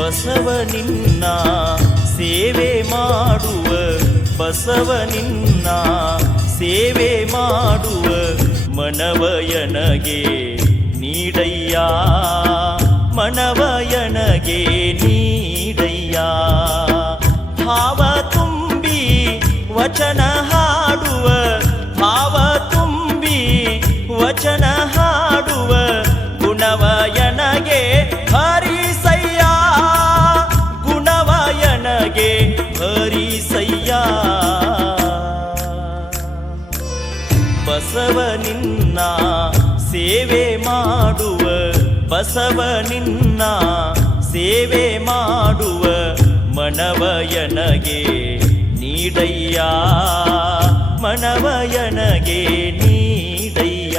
ಬಸವನಿನ್ನ ಸೇವೆ ಮಾಡುವ ಬಸವನಿನ್ನ ಸೇವೆ ಮಾಡುವ ಮನವಯನಗೆ ನೀಡಯ್ಯ ಮನವಯನಗೆ ನೀಡಯ್ಯ ಭಾವ ತುಂಬಿ ವಚನ ಹಾಡುವ ಭಾವ ತುಂಬಿ ವಚನ ಹಾಡುವ ಗುಣವಯನಗೆ ಹರಿಸಯ್ಯ ಗುಣವಯನಗೆ ಹರಿಸಯ್ಯ ಬಸವನಿನ್ನ ಸೇವೆ ಮಾಡುವ ಬಸವನಿನ್ನ ಸೇವೆ ಮಾಡುವ ಮನವಯನಗೆ ನೀಡಯ್ಯ ಮನವಯನಗೆ ನೀಡಯ್ಯ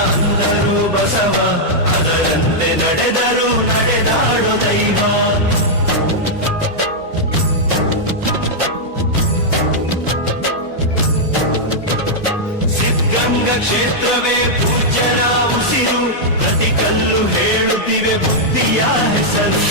ಅಂದರು ಬಸವ ಅದರಂತೆ ನಡೆದರು ನಡೆದಾಡು ದೈವ ಸಿದ್ಧಗಂಗಾ ಕ್ಷೇತ್ರವೇ ಪೂಜ್ಯರ ಉಸಿರು ಪ್ರತಿ ಕಲ್ಲು ಹೇಳುತ್ತಿವೆ ಬುದ್ಧಿಯ ಹೆಸರು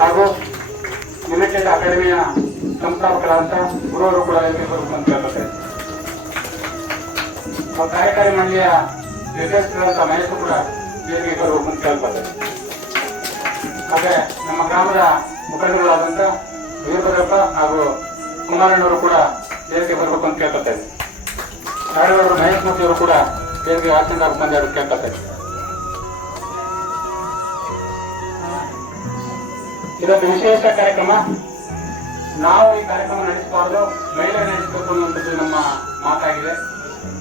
ಹಾಗೂ ಯುನೈಟೆಡ್ ಅಕಾಡೆಮಿಯ ಸಂಸ್ಥಾಪಕರಾದಂಥ ಗುರುವರು ಕೂಡ ಇಲ್ಲಿ ಬರಬೇಕು ಕೇಳ್ತಾರೆ. ಕಾರ್ಯಕಾರಿ ಮಂಡಳಿಯ ನಿರ್ದೇಶಕರಾದಂಥ ಮಹೇಶ್ ಕೂಡ ವೇದಿಕೆ ಬರಬೇಕು ಅಂತ ಕೇಳ್ತಾರೆ. ಹಾಗೆ ನಮ್ಮ ಗ್ರಾಮದ ಮುಖಂಡರುಗಳಾದಂಥ ವೀರಭದ್ರಪ್ಪ ಹಾಗೂ ಕುಮಾರಣ್ಣವರು ಕೂಡ ವೇದಿಕೆ ಬರಬೇಕು ಅಂತ ಕೇಳ್ತಾರೆ. ನಾಡವರು ಮಹೇಶ್ ಮೂರ್ತಿಯವರು ಕೂಡ ವೇದಿಕೆ ಆಚರಣೆ ಬಂದು ಕೇಳ್ತಾರೆ. ಇದೊಂದು ವಿಶೇಷ ಕಾರ್ಯಕ್ರಮ. ನಾವು ಈ ಕಾರ್ಯಕ್ರಮ ನಡೆಸಬಾರ್ದು, ಮಹಿಳೆ ನಡೆಸಬೇಕು ಅನ್ನುವಂಥದ್ದು ನಮ್ಮ ಮಾತಾಗಿದೆ.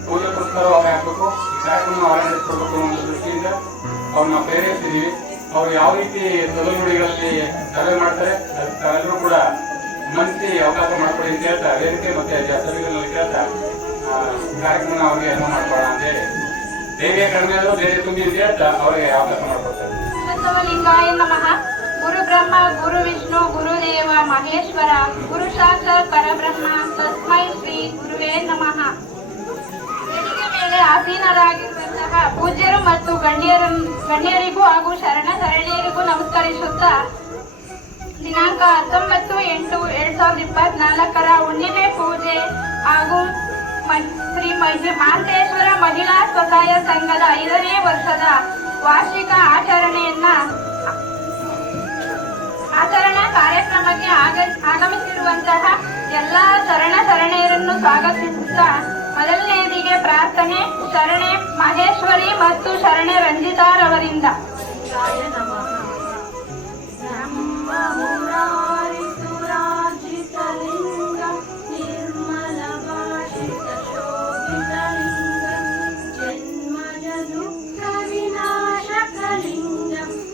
ಪೂಜೆ ಪುರಸ್ಕಾರ ಅವರೇ ಹಾಕಬೇಕು, ಈ ಕಾರ್ಯಕ್ರಮ ಅವರೇ ನಡೆಸ್ಕೊಡ್ಬೇಕು ಅನ್ನೋ ದೃಷ್ಟಿಯಿಂದ ಅವ್ರನ್ನ ಪ್ರೇರೇಪಿಸಿದೀವಿ. ಅವ್ರು ಯಾವ ರೀತಿ ತೊಲನುಡಿಗಳಲ್ಲಿ ಸಭೆ ಮಾಡ್ತಾರೆ ತಾವೆಲ್ಲರೂ ಕೂಡ ಮನಸ್ಸಿ ಅವಕಾಶ ಮಾಡ್ಕೊಡಿ ಅಂತ ಹೇಳ್ತಾ ವೇದಿಕೆ ಮತ್ತೆ ಸಭೆಗಳಲ್ಲಿ ಕೇಳ್ತಾ ಕಾರ್ಯಕ್ರಮ ಅವ್ರಿಗೆ ಎಲ್ಲ ಮಾಡ್ಕೊಳ್ಳೋಣ ಅಂತೇಳಿ ದೇವಿಯ ಕಡಿಮೆ ಆದರೂ ಬೇರೆ ತುಂಬಿ ಅಂತ ಹೇಳ್ತಾ ಅವರಿಗೆ ಅವಕಾಶ ಮಾಡ್ಕೊಡ್ತಾರೆ. ಗುರು ಬ್ರಹ್ಮ ಗುರು ವಿಷ್ಣು ಗುರುದೇವ ಮಹೇಶ್ವರ ಗುರು ಸಾಕ್ಷಾತ್ ಪರಬ್ರಹ್ಮ ತಸ್ಮೈ ಶ್ರೀ ಗುರುವೇ ನಮಃ. ವೇದಿಕೆ ಮೇಲೆ ಆಸೀನರಾಗಿರುವಂತಹ ಪೂಜ್ಯರು ಮತ್ತು ಗಣ್ಯರಿಗೂ ಹಾಗೂ ಶರಣರಿಗೂ ನಮಸ್ಕರಿಸುತ್ತಾ ದಿನಾಂಕ 19/8/2024 ಹುಣ್ಣಿಮೆ ಪೂಜೆ ಹಾಗೂ ಶ್ರೀ ಮಾಂತೇಶ್ವರ ಮಹಿಳಾ ಸ್ವಸಹಾಯ ಸಂಘದ 5ನೇ ವರ್ಷದ ವಾರ್ಷಿಕ ಆಚರಣಾ ಕಾರ್ಯಕ್ರಮಕ್ಕೆ ಆಗಮಿಸಿರುವಂತಹ ಎಲ್ಲ ಶರಣೆಯರನ್ನು ಸ್ವಾಗತಿಸುತ್ತಾ ಮೊದಲನೆಯದಿಗೆ ಪ್ರಾರ್ಥನೆ ಶರಣೆ ಮಹೇಶ್ವರಿ ಮತ್ತು ಶರಣೆ ರಂಜಿತಾರವರಿಂದ.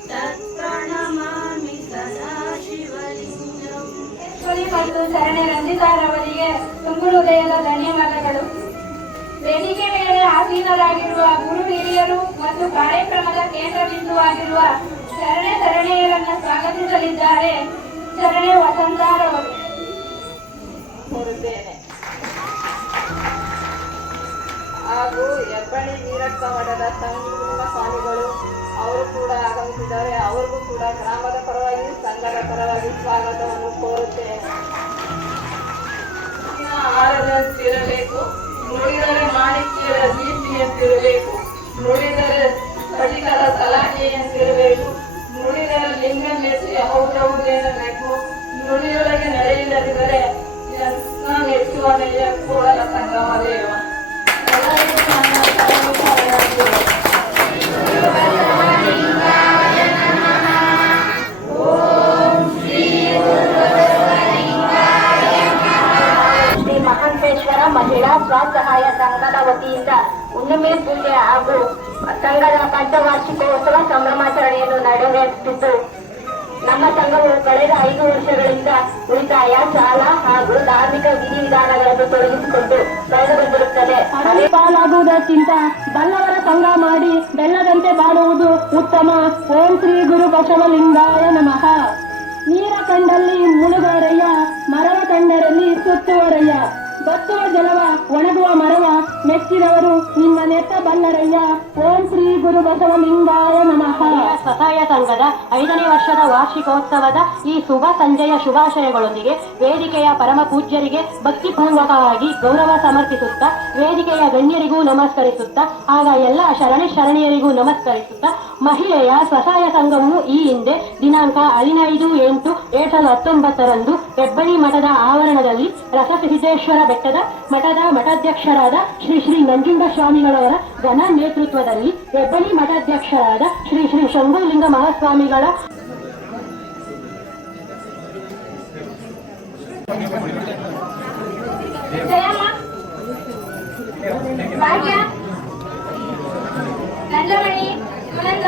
ತತ್ಪ್ರಣಮಾಮಿ ಮತ್ತು ಶರಣೆ ರಂಜಿತಾರವರಿಗೆ ತುಂಬು ಹೃದಯದ ಧನ್ಯವಾದಗಳು. ವೇದಿಕೆ ಮೇಲೆ ಆಸೀನರಾಗಿರುವ ಗುರು ಹಿರಿಯರು ಮತ್ತು ಕಾರ್ಯಕ್ರಮದ ಕೇಂದ್ರ ಬಿಂದುವಾಗಿರುವ ಶರಣೆಯರನ್ನು ಸ್ವಾಗತಿಸಲಿದ್ದಾರೆ. ಶರಣೆ ವಸಂತಾರವರು. ಹಾಗೂ ಹೆಬ್ಬಳ್ಳಿ ವೀರಕ್ಕ ಮಠದ ಸಂಗೀತ ಸ್ವಾಮಿಗಳು ಅವರು ಕೂಡ ಆಗಮಿಸಿದ್ದಾರೆ. ಅವರಿಗೂ ಕೂಡ ಗ್ರಾಮದ ಪರವಾಗಿ ಸಂಘದ ಪರವಾಗಿ ಸ್ವಾಗತವನ್ನು ಕೋರುತ್ತೇನೆ. ಆರದಂತಿರಬೇಕು, ನುಡಿದರೆ ಮಾಣಿಕ್ಯದ ದೀಪ್ತಿಯಂತಿರಬೇಕು, ನುಡಿದರೆ ಸ್ಫಟಿಕದ ಸಲಾಕೆಯಂತಿರಬೇಕು, ನುಡಿದರೆ ಲಿಂಗ ಮೆಚ್ಚಿ ಹೌದೌದೇನಬೇಕು, ನುಡಿಯೊಳಗೆ ನಡೆಯಿಲ್ಲದಿದ್ದರೆ ಮೆಚ್ಚುವ ನೆಯ್ಯ ಕೂಡಲ ಸಂಗಮ ದೇವ. ಶ್ರೀ ಮಹಾಂತೇಶ್ವರ ಮಹಿಳಾ ಸ್ವಸಹಾಯ ಸಂಘದ ವತಿಯಿಂದ ಹುಣ್ಣಿಮೆ ಪೂಜೆ ಹಾಗೂ ಸಂಘದ ಪಂಚವಾರ್ಷಿಕೋತ್ಸವ ಸಂಭ್ರಮಾಚರಣೆಯನ್ನು ನೆರವೇರಿಸುತ್ತಿದ್ದು, ನಮ್ಮ ಸಂಘವು ಕಳೆದ 5 ವರ್ಷಗಳಿಂದ ಉಳಿತಾಯ, ಸಾಲ ಹಾಗೂ ಧಾರ್ಮಿಕ ವಿಧಿವಿಧಾನಗಳನ್ನು ತೊಡಗಿಸಿಕೊಂಡು ಕಳೆದು ಬಂದಿರುತ್ತದೆ. ಪಾಲಾಗುವುದಕ್ಕಿಂತ ಬಲ್ಲವರ ಸಂಘ ಮಾಡಿ ಬೆಲ್ಲದಂತೆ ಬಾಳುವುದು ಉತ್ತಮ. ಓಂ ಶ್ರೀ ಗುರು ಬಸವಲಿಂಗಾಯ ನಮಃ. ನೀರ ಕಂಡಲ್ಲಿ ಮುಳುಗೋರಯ್ಯ, ಮರವ ಕಂಡರಲ್ಲಿ ಸುತ್ತುವರಯ್ಯ, ಬತ್ತುವ ಜಲವ ಒಣಗುವ ಮರವ ಮೆಚ್ಚಿದವರು ನಿಮ್ಮ ನೆತ್ತ ಬಲ್ಲರಯ್ಯ. ಓಂ ಶ್ರೀ ಗುರು ಬಸವಲಿಂಗಾಯ ನಮಃ. ಸ್ವಸಹಾಯ ಸಂಘದ 5ನೇ ವರ್ಷದ ವಾರ್ಷಿಕೋತ್ಸವದ ಈ ಶುಭ ಸಂಜೆಯ ಶುಭಾಶಯಗಳೊಂದಿಗೆ ವೇದಿಕೆಯ ಪರಮ ಪೂಜ್ಯರಿಗೆ ಭಕ್ತಿಪೂರ್ವಕವಾಗಿ ಗೌರವ ಸಮರ್ಪಿಸುತ್ತಾ, ವೇದಿಕೆಯ ಗಣ್ಯರಿಗೂ ನಮಸ್ಕರಿಸುತ್ತಾ, ಆಗ ಎಲ್ಲ ಶರಣಿಯರಿಗೂ ನಮಸ್ಕರಿಸುತ್ತಾ, ಮಹಿಳೆಯ ಸ್ವಸಹಾಯ ಸಂಘವು ಈ ಹಿಂದೆ ದಿನಾಂಕ 15/8/2019 ಹೆಬ್ಬಳ್ಳಿ ಮಠದ ಆವರಣದಲ್ಲಿ ರಸಸಿದ್ದೇಶ್ವರ ಬೆಟ್ಟದ ಮಠದ ಮಠಾಧ್ಯಕ್ಷರಾದ ಶ್ರೀ ಶ್ರೀ ನಂಜುಂಡ ಸ್ವಾಮಿಗಳವರ ಘನ ನೇತೃತ್ವದಲ್ಲಿ ಹೆಬ್ಬಳ್ಳಿ ಮಠಾಧ್ಯಕ್ಷರಾದ ಶ್ರೀ ಶ್ರೀ ಶಂಭುಲಿಂಗ ಮಹಾಸ್ವಾಮಿಗಳ ಭಾಗ್ಯ, ನಂಜಮಣಿ, ಸುನಂದ,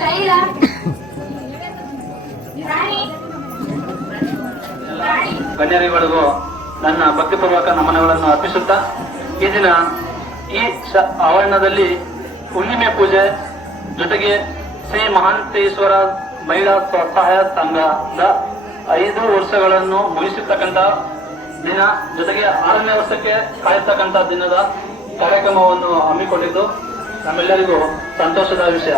ಶೈಲ, ರಾಣಿ ಗಣ್ಯರಿಗಳಿಗೂ ನನ್ನ ಭಕ್ತಿಪೂರ್ವಕ ನಮನಗಳನ್ನು ಅರ್ಪಿಸುತ್ತಾ, ಈ ದಿನ ಈ ಆವರಣದಲ್ಲಿ ಹುಣ್ಣಿಮೆ ಪೂಜೆ ಜೊತೆಗೆ ಶ್ರೀ ಮಹಾಂತೇಶ್ವರ ಮಹಿಳಾ ಸ್ವಸಹಾಯ ಸಂಘದ 5 ವರ್ಷಗಳನ್ನು ಮುಗಿಸಿರ್ತಕ್ಕಂಥ ದಿನ, ಜೊತೆಗೆ 6ನೇ ವರ್ಷಕ್ಕೆ ಕಾಯತಕ್ಕಂಥ ದಿನದ ಕಾರ್ಯಕ್ರಮವನ್ನು ಹಮ್ಮಿಕೊಂಡಿದ್ದು ನಮ್ಮೆಲ್ಲರಿಗೂ ಸಂತೋಷದ ವಿಷಯ.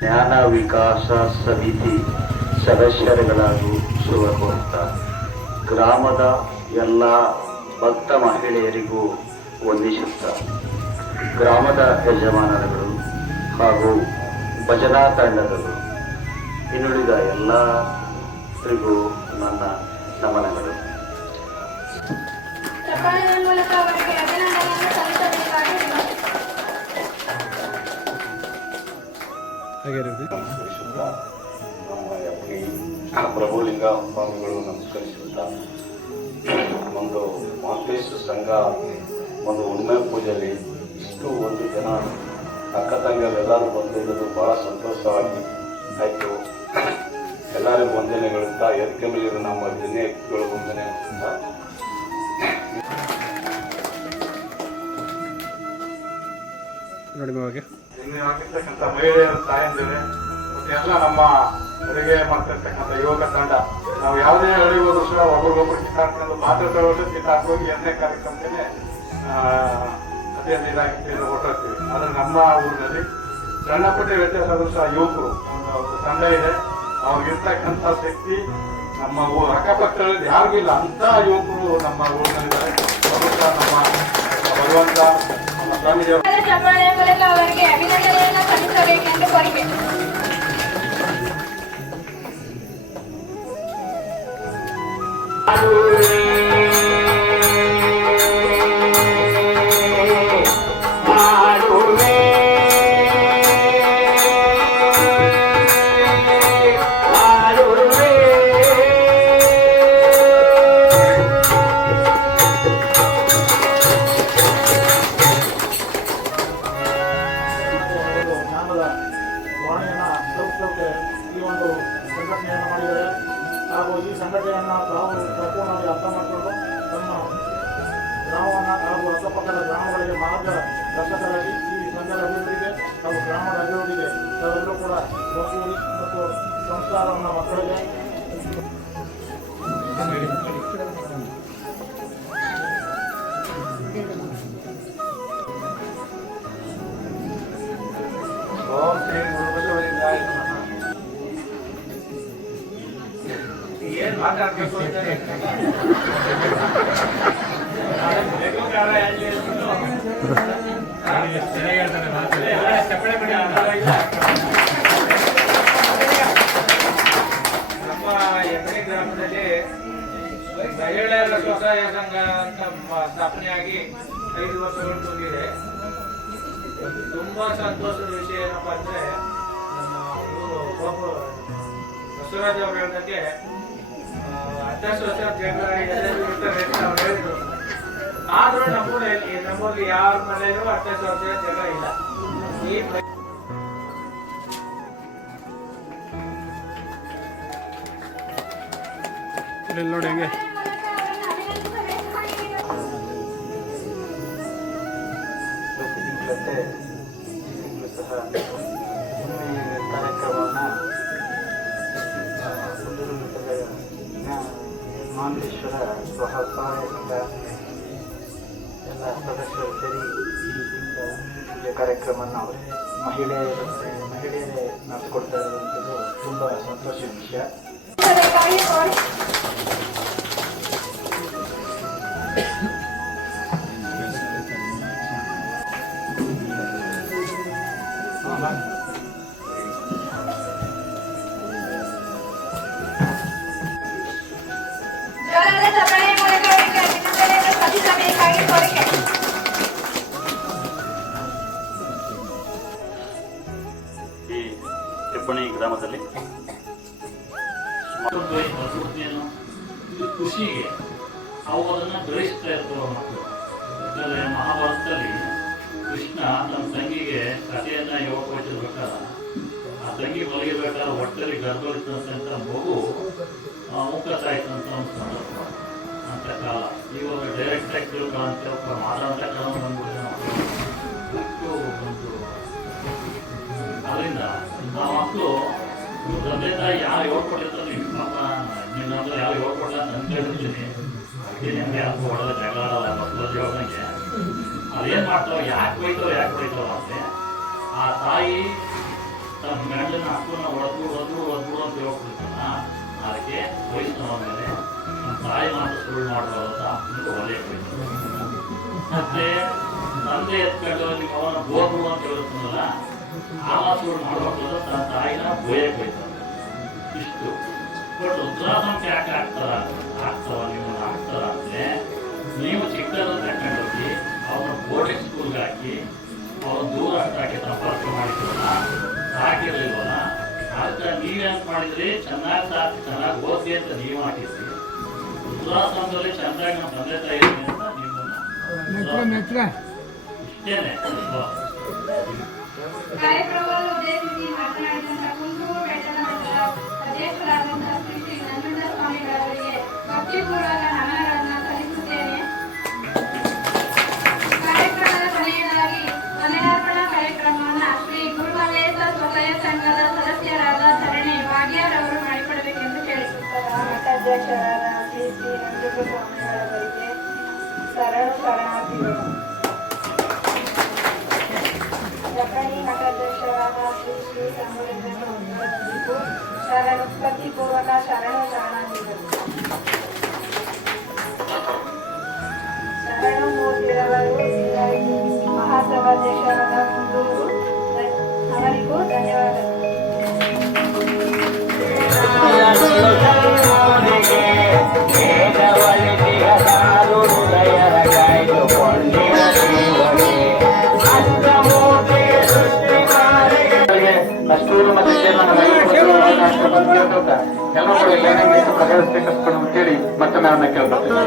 ಜ್ಞಾನ ವಿಕಾಸ ಸಮಿತಿ ಸದಸ್ಯರುಗಳಾಗಿ ಶುಭ ಕೋರುತ್ತಾ, ಗ್ರಾಮದ ಎಲ್ಲ ಭಕ್ತ ಮಹಿಳೆಯರಿಗೂ ವಂದಿಸುತ್ತಾ, ಗ್ರಾಮದ ಯಜಮಾನರುಗಳು ಹಾಗೂ ಭಜನಾ ತಂಡಗಳು, ಇನ್ನುಳಿದ ಎಲ್ಲರಿಗೂ ನನ್ನ ನಮನಗಳು. ಮೂಲಕ ಅವರಿಗೆ ಅಭಿನಂದನೆಯನ್ನು ಸಲ್ಲಿಸಬೇಕಾಗಿ ಪ್ರಭುಲಿಂಗ ಸ್ವಾಮಿಗಳು ನಮಸ್ಕರಿಸುತ್ತಾ, ಒಂದು ಮಹಾಂತೇಶ್ವರ ಸಂಘ ಒಂದು ಹುಣ್ಣಿಮೆ ಪೂಜೆಯಲ್ಲಿ ಇಷ್ಟು ಒಂದು ಜನ ಅಕ್ಕ ತಂಗಿಯರೆಲ್ಲರೂ ಬಂದಿರೋದು ಬಹಳ ಸಂತೋಷವಾಗಿ ಆಯಿತು. ಎಲ್ಲರಿಗೂ ವಂದನೆಗಳಿಂದ ಎದಕ್ಕೆ ಮೇಲಿರೋ ನಮ್ಮ ಜಿಲ್ಲೆಗಳು ವಂದನೆ ಅಂತ ಆಗಿರ್ತಕ್ಕಂಥ ಮಹಿಳೆಯರ ತಾಯಂದಿರೆ ಮತ್ತೆ ಎಲ್ಲ ನಮ್ಮ ಅಡುಗೆ ಮಾಡ್ತಿರ್ತಕ್ಕಂಥ ಯುವಕ ತಂಡ, ನಾವು ಯಾವುದೇ ಅಡುಗೆ ಹೋದ್ರು ಸಹ ಒಬ್ಬರಿಗೊಬ್ಬರು ಕಿತ್ತಾಡ್ಕೊಂಡು ಪಾತ್ರೆ ತಗೊಳ್ಳೋದು ಕಿತ್ತಾಡ್ಕೋಗಿ 8ನೇ ಕಾರ್ಯಕ್ರಮಕ್ಕೆ ಅದೇ ಇದಾಗಿ ಹೊರಟಿರ್ತೀವಿ. ಆದರೆ ನಮ್ಮ ಊರಿನಲ್ಲಿ ಸಣ್ಣ ಪುಟ್ಟ ವ್ಯತ್ಯಾಸ ಆದರೂ ಸಹ ಯುವಕರು ಒಂದು ತಂಡ ಇದೆ. ಅವ್ರಿಗಿರ್ತಕ್ಕಂಥ ಶಕ್ತಿ ನಮ್ಮ ಅಕ್ಕಪಕ್ಕದಲ್ಲಿ ಯಾರಿಗೂ ಇಲ್ಲ. ಅಂತ ಯುವಕರು ನಮ್ಮ ಊರಿನಲ್ಲಿದ್ದಾರೆ. ಅವರು ಸಹ ನಮ್ಮ ಭಗವಂತ ನಮ್ಮ ಸ್ವಾಮಿದೇವ ಚಪ್ಪಾಳೆ ಮೂಲಕ ಅವರಿಗೆ ಅಭಿನಂದನೆಯನ್ನು ಸಲ್ಲಿಸಬೇಕೆಂದು ಕೋರಿಕೆ. ಅಕ್ಕಪಕ್ಕದ ಗ್ರಾಮಗಳಿಗೆ ಮಾರ್ಗದರ್ಶಕರಾಗಿ ಈ ಸಂಘದ ಅಭಿವೃದ್ಧಿಗೆ ಹಾಗೂ ಗ್ರಾಮದ ಅಭಿವೃದ್ಧಿಗೆ ನಾವೆಲ್ಲರೂ ಕೂಡ ಒಗ್ಗೂಡಿ ಮತ್ತು ಸಂಸ್ಕಾರವನ್ನು ಮಕ್ಕಳಿಗೆ ಓಂ ಶ್ರೀ ಗುರುಬಸವಲಿಂಗಾಯ ನಮಃ. ಏನ್ ಮಾತಾಡ್ಬೇಕು ಅಂತಾನೆ ನಮ್ಮ ಎಮ್ಮೆ ಗ್ರಾಮದಲ್ಲಿ ಮಹಿಳೆಯರ ಸ್ವಸಹಾಯ ಸಂಘ ಅಂತ ಸ್ಥಾಪನೆಯಾಗಿ 5 ವರ್ಷಗಳು ತುಂಬಿದೆ. ತುಂಬಾ ಸಂತೋಷದ ವಿಷಯ ಏನಪ್ಪಾ ಅಂದ್ರೆ ನಮ್ಮ ಇವರು ಬಸವರಾಜ್ ಅವರು ಹೇಳಿದಂಗೆ 10 ವರ್ಷ ಜಗಳ ಎಲ್ಲರೂ ಇರ್ತಾರೆ ಅಂತ ಅವ್ರು ಹೇಳಿದ್ರು. ಆದ್ರೂ ನಮ್ಮೂರಲ್ಲಿ ಯಾರ ಮನೆಯಲ್ಲೂ 10 ವರ್ಷ ಜಗಳ ಇಲ್ಲ. ಈ ನೋಡಿ ಹೆಂಗೆ ಸಹ ಈ ಕಾರ್ಯಕ್ರಮವನ್ನು ಮಾಂತೇಶ್ವರ ಸ್ವಸಹಾಯ ಸಂಘ ಎಲ್ಲ ಸದಸ್ಯರು ಸೇರಿ ಈ ಕಾರ್ಯಕ್ರಮವನ್ನು ಅವರೇ ಮಹಿಳೆಯರೇ ನಡೆಸಿಕೊಡ್ತಾ ಇರುವಂಥದ್ದು ತುಂಬ ಸಂತೋಷದ ವಿಷಯ. ಈ ತಿಪ್ಪಣಿ ಗ್ರಾಮದಲ್ಲಿ ಖುಷಿಗೆ ಅವು ಅದನ್ನು ಗ್ರಹಿಸ್ತಾ ಇರ್ತವೆ ಮಕ್ಕಳು. ಯಾಕಂದರೆ ಮಹಾಭಾರತದಲ್ಲಿ ಕೃಷ್ಣ ತನ್ನ ತಂಗಿಗೆ ಕಥೆಯನ್ನು ಹೇಳ್ಕೊಟ್ಟಿರ್ಬೇಕಾದ ಆ ತಂಗಿ ಮಲಗಿರ್ಬೇಕಾದ್ರೆ ಹೊಟ್ಟೆಲಿ ಗರ್ಭವಿತ್ತಂತ ಮಗು ಮುಖ ಸಾಯ್ತಂತ ಒಂದು ಸಂದರ್ಭ ಅಂತ ಕಾಲ. ಇವಾಗ ಡೈರೆಕ್ಟ್ ಆಗಿ ತಿಳ್ಕೊಳ್ಳೋ ಮಾತಾಡೋಂಥ ಕಾಲ ಬಂದ್ಬಿಟ್ಟಿದೆ ಮಕ್ಕಳು ಒಂದು. ಅದರಿಂದ ಆ ಮಕ್ಕಳು ತಂದೆ ತಾಯಿ ಯಾರು ಹೇಳ್ಕೊಟ್ಟಿರ್ತಾರೆ ನಿನ್ನ ಹತ್ರ ಯಾರು ಹೇಳ್ಕೊಡ್ಲ ಅಂತ ಕೇಳಿರ್ತೀನಿ. ಅದಕ್ಕೆ ನಿಮಗೆ ಅದು ಹೊಡೆದ ಜಗಳ ಆಡಲ್ಲ ಮಕ್ಕಳಲ್ಲಿ ಹೇಳ್ದಂಗೆ ಅದೇನು ಮಾಡ್ತಾವೆ, ಯಾಕೆ ಬೈತಾವೆ ಅಂದರೆ ಆ ತಾಯಿ ತನ್ನ ಗಂಡನ ಹಕ್ಕನ್ನ ಹೊಡೆದು ಅಂತ ಹೇಳ್ಕೊಡ್ತಾನ. ಅದಕ್ಕೆ ವಯಸ್ಸಿನ ಮೇಲೆ ನಮ್ಮ ತಾಯಿ ಮಾತ್ರ ಸುಳ್ಳು ಮಾಡಬಾರ್ದು ಅಪ್ಪನಿಗೆ ಒಲೆಯ ಬೈತಾರೆ. ಮತ್ತೆ ತಂದೆ ಎತ್ಕೊಂಡು ನಿಮ್ಮ ಅವನ ಗೋರು ಅಂತ ಹೇಳ್ತಾನಲ್ಲ ಆ ಸುಳ್ಳು ಮಾಡ್ಬಾರ್ದು ತನ್ನ ತಾಯಿನ ಬೋಯಕ್ಕೆ ಬೈತಾರೆ. ಇಷ್ಟು ಬಟ್ ವೃದ್ಧಾಶ್ರಮಕ್ಕೆ ಯಾಕೆ ಆಗ್ತಾವ ನಿಮ್ಮನ್ನು ಆಗ್ತಾರ ಅಂದರೆ ನೀವು ಚಿಕ್ಕದನ್ನು ತಗೊಂಡೋಗಿ ಅವ್ರನ್ನ ಬೋರ್ಡಿಂಗ್ ಸ್ಕೂಲ್ಗೆ ಹಾಕಿ ಅವ್ರ ದೂರ ಹಾಕಿ ಸಂಪರ್ಕ ಮಾಡಿದ್ರಲ್ಲ ಸಾಕಿರಲಿಲ್ವಲ್ಲ. ಅದಕ್ಕೆ ನೀವೇನು ಮಾಡಿದ್ರಿ, ಚೆನ್ನಾಗಿ ಓದಿ ಅಂತ ನೀವು ಹಾಕಿದ್ರಿ. ವೃದ್ಧಾಶ್ರಮದಲ್ಲಿ ಚೆನ್ನಾಗಿ ನಮ್ಮ ತಂದೆ ತಾಯಿ ಅಂತ ನಿಮ್ಮನ್ನು ಇಷ್ಟೇನೆ. ಕಾರ್ಯಕ್ರಮವನ್ನು ಉದ್ದೇಶಿಸಿ ಮಾತನಾಡಿದಂತ ಕುಂದೂರು ಬೆಟ್ಟದ ಮಠದ ಅಧ್ಯಕ್ಷರಾದಂತಹ ಶ್ರೀ ಶ್ರೀ ನಂಜುಂಡ ಸ್ವಾಮಿಗಳವರಿಗೆ ಭಕ್ತಿಪೂರ್ವಕ ನಮನಗಳನ್ನು ಸಲ್ಲಿಸುತ್ತೇನೆ. ಕಾರ್ಯಕ್ರಮದ ಕೊನೆಯದಾಗಿ ಮನೆಯರ್ಪಣಾ ಕಾರ್ಯಕ್ರಮವನ್ನು ಶ್ರೀ ಗುರುಮಲ್ಲೇಶ ಸ್ವಸಹಾಯ ಸಂಘದ ಸದಸ್ಯರಾದ ಧರಣಿ ಭಾಗ್ಯರವರು ಮಾಡಿಕೊಡಬೇಕೆಂದು ಕೇಳಿಸುತ್ತಾರೆ. ಮಠಾಧ್ಯಕ್ಷರಾದ ಶ್ರೀ ಶ್ರೀ ನಂಜುಂಡ ಸ್ವಾಮಿಗಳವರಿಗೆ ಶರಣಾರ್ಥಿಗಳು. ಜಪಣಿ ಮಠಾಧ್ಯಕ್ಷರಾದ ಶ್ರೀ ಶ್ರೀ ಸಂಗೊಳ್ಳಿ ಭಕ್ತಿಪೂರ್ವಕ ಶರಣಾರ್ಥಿಗಳು. ಶರಣಮೂರ್ತಿರವರು ಮಹಾಸಭಾಧ್ಯಕ್ಷರಾದ ಕುಂದೂರು ಅವರಿಗೂ ಧನ್ಯವಾದಗಳು. ಅಷ್ಟೂರು ಮತ್ತೆ ಕೆಲವರು ಏನೇನು ಪ್ರಗತಿಸ್ಕೊಂಡು ಅಂತೇಳಿ ಮತ್ತೆ ನಾನು ಕೇಳ್ಬರ್ತೇನೆ.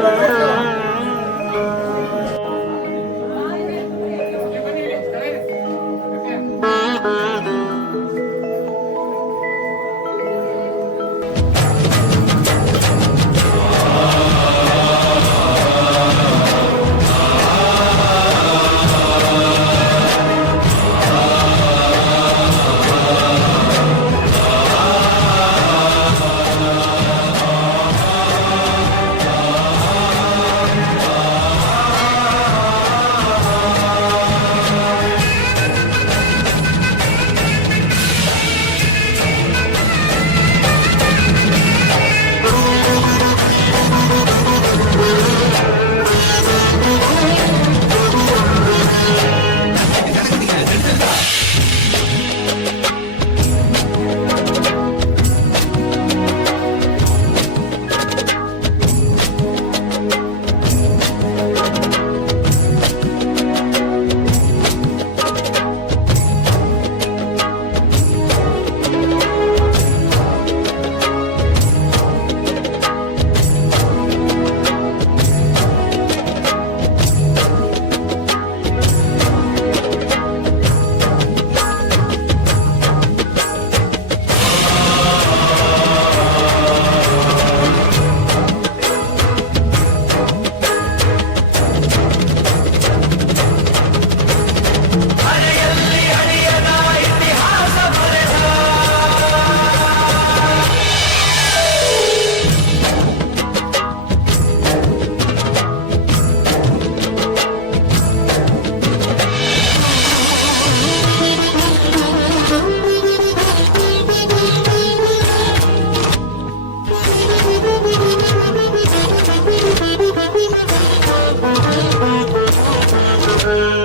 ಿ